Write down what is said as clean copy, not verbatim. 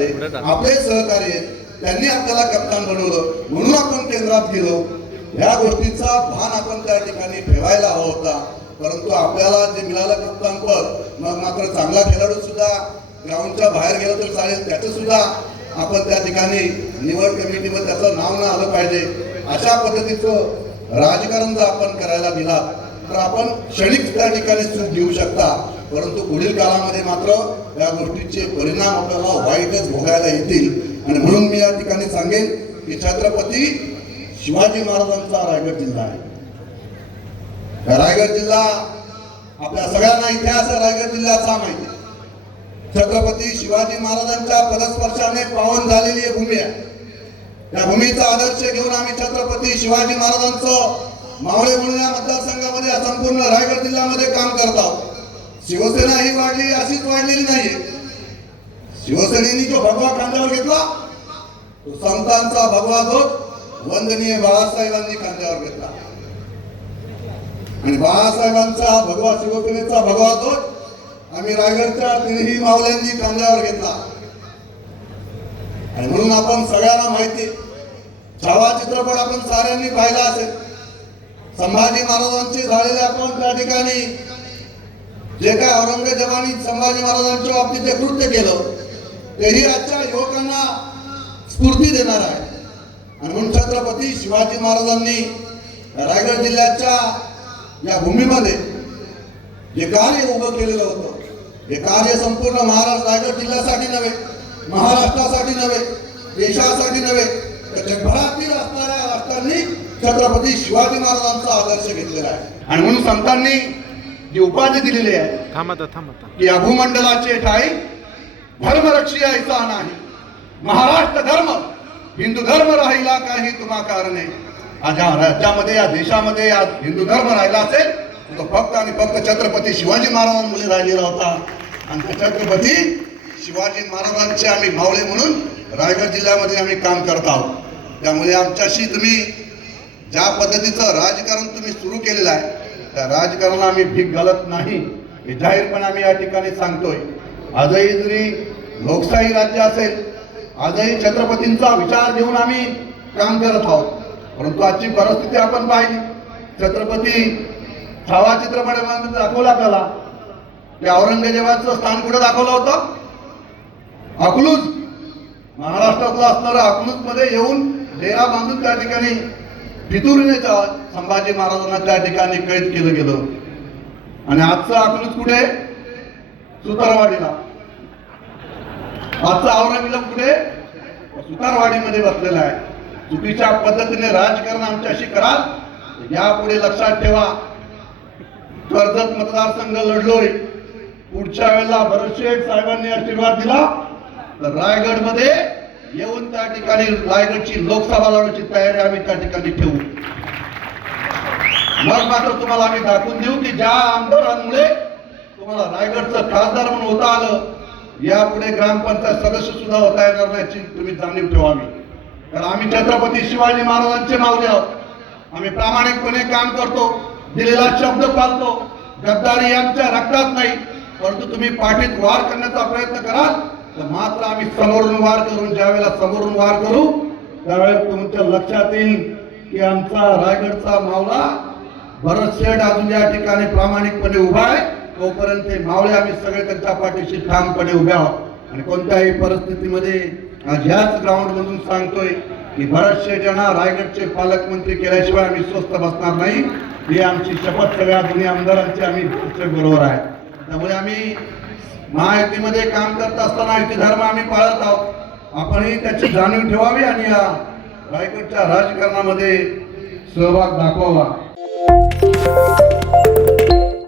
पाहिजे। आपले सहकारी आहेत, त्यांनी आपल्याला कप्तान बनवलं म्हणून आपण केंद्रात गेलो, ह्या गोष्टीचा भान आपण त्या ठिकाणी ठेवायला हवा होता। परंतु आपल्याला जे मिळालं कप्तानपद, मग मात्र चांगला खेळाडू सुद्धा ग्राउंडच्या बाहेर गेला तर चालेल, त्याचं सुद्धा आपण त्या ठिकाणी निवड कमिटीमध्ये त्याचं नाव न आलं पाहिजे। अशा पद्धतीचं राजकारण जर आपण करायला दिला तर आपण क्षणिक त्या ठिकाणी चूक घेऊ शकता, परंतु पुढील काळामध्ये मात्र या गोष्टीचे परिणाम आपल्याला वाईटच भोगायला येतील। आणि म्हणून मी या ठिकाणी सांगेन की छत्रपती शिवाजी महाराजांचा रायगड जिल्हा आहे। रायगड जिल्हा आपल्या सगळ्यांना इतिहास रायगड जिल्ह्याचा माहिती आहे। छत्रपती शिवाजी महाराजांच्या पदस्पर्शाने पावन झालेली ही भूमी आहे। या भूमीचा आदर्श घेऊन आम्ही छत्रपती शिवाजी महाराजांचं मावळे म्हणून या मतदारसंघामध्ये संपूर्ण रायगड जिल्ह्यामध्ये काम करत आहोत। शिवसेना ही वाढली अशीच वाढलेली नाहीये। शिवसेनेने जो भगवा खांद्यावर घेतला तो संतांचा भगवा ध्वज वंदनीय बाळासाहेबांनी खांद्यावर घेतला आणि बाळासाहेबांचा भगवा शिवसेनेचा भगवा ध्वज आम्ही रायगडच्या तिन्ही मावळ्यांनी खांद्यावर घेतला। आणि म्हणून आपण सगळ्यांना माहिती, छावा चित्रपट आपण साऱ्यांनी पाहिला असेल। संभाजी महाराजांचे झालेले आपण त्या ठिकाणी जे काय औरंगजेबाने संभाजी महाराजांच्या बाबतीत जे कृत्य केलं तेही आजच्या युवकांना स्फूर्ती देणार आहे। आणि म्हणून छत्रपती शिवाजी महाराजांनी रायगड जिल्ह्याच्या या भूमीमध्ये जे कार्य उभं केलेलं होतं, हे कार्य संपूर्ण महाराष्ट्र रायगड जिल्ह्यासाठी नव्हे, महाराष्ट्रासाठी नव्हे, देशासाठी नव्हे, तर जगभरातील असणाऱ्या राष्ट्रांनी छत्रपती शिवाजी महाराजांचा आदर्श घेतलेला आहे। आणि म्हणून संतांनी जी उपाधी दिलेली आहे की या भूमंडलाचे ठाई धर्मरक्षी ऐसा नाही, महाराष्ट्र धर्म हिंदू धर्म राहिला काही तुम्हा कारणे। आज या राज्यामध्ये या देशामध्ये आज हिंदू धर्म राहिला असेल तो फक्त आणि फक्त छत्रपती शिवाजी महाराजांमुळे राहिलेला होता। आणि छत्रपती शिवाजी महाराजांचे आम्ही मावळे म्हणून रायगड जिल्ह्यामध्ये आम्ही काम करत आहोत। त्यामुळे आमच्याशी तुम्ही ज्या पद्धतीचं राजकारण तुम्ही सुरू केलेलं आहे त्या राजकारणाला आम्ही भीक घालत नाही, हे जाहीरपणे आम्ही या ठिकाणी सांगतोय। आजही जरी लोकशाही राज्य असेल, आजही छत्रपतींचा विचार घेऊन आम्ही काम करत आहोत, परंतु आजची परिस्थिती आपण पाहिली। छत्रपती छावा चित्रपटामध्ये दाखवलं आपल्याला की औरंगजेबाचं स्थान कुठे दाखवलं होतं? अकलूज, महाराष्ट्रातला असणारा अकलूज मध्ये येऊन डेरा बांधून त्या ठिकाणी फितुरीने संभाजी महाराजांना त्या ठिकाणी कैद केलं गेलं। आणि आजचं अकलूज कुठे? सुतारवाडीला। आजचा औरंगजेब कुठे? सुतारवाडीमध्ये बसलेला आहे। चुकीच्या पद्धतीने राजकारण आमच्याशी कराल यापुढे लक्षात ठेवा। कर्जत मतदारसंघ लढलोय, पुढच्या वेळेला भरतशेठ साहेबांनी आशीर्वाद दिला तर रायगड मध्ये येऊन त्या ठिकाणी रायगडची लोकसभा लढवण्याची तयारी आम्ही त्या ठिकाणी ठेवू। मग मात्र तुम्हाला आम्ही दाखवून देऊ की ज्या आमदारांमुळे तुम्हाला रायगडचं खासदार म्हणून होता आलं, यापुढे ग्रामपंचायत सदस्य सुद्धा होता येणार नाही, तुम्ही जाणीव ठेवावी। कारण आम्ही छत्रपती शिवाजी महाराजांचे मावळे आहोत। आम्ही प्रामाणिकपणे काम करतो, दिलेला शब्द पाळतो। गद्दारी आमच्या रक्तात नाही, परंतु तुम्ही पाठीत वार करण्याचा प्रयत्न कराल तर मात्र आम्ही समोरून वार करून, ज्यावेळेला समोरून वार करू त्यावेळेस तुमच्या लक्षात येईल की आमचा रायगडचा मावळा भरतशेठ अजून या ठिकाणी प्रामाणिकपणे उभा आहे। तोपर्यंत ते मावळे आम्ही सगळे त्यांच्या पाठीशी ठामपणे उभे आहोत। आणि कोणत्याही परिस्थितीमध्ये आज ह्याच ग्राउंड मधून सांगतोय की भरतशेठ यांना रायगडचे पालकमंत्री केल्याशिवाय आम्ही स्वस्थ बसणार नाही, ही आमची शपथ सगळ्या दोन्ही आमदारांची आम्ही बरोबर आहे। त्यामुळे आम्ही महायुतीमध्ये काम करत असताना युती धर्म आम्ही पाळत आहोत। आपणही त्याची जाणीव ठेवावी आणि या रायगडच्या राजकारणामध्ये सहभाग दाखवावा।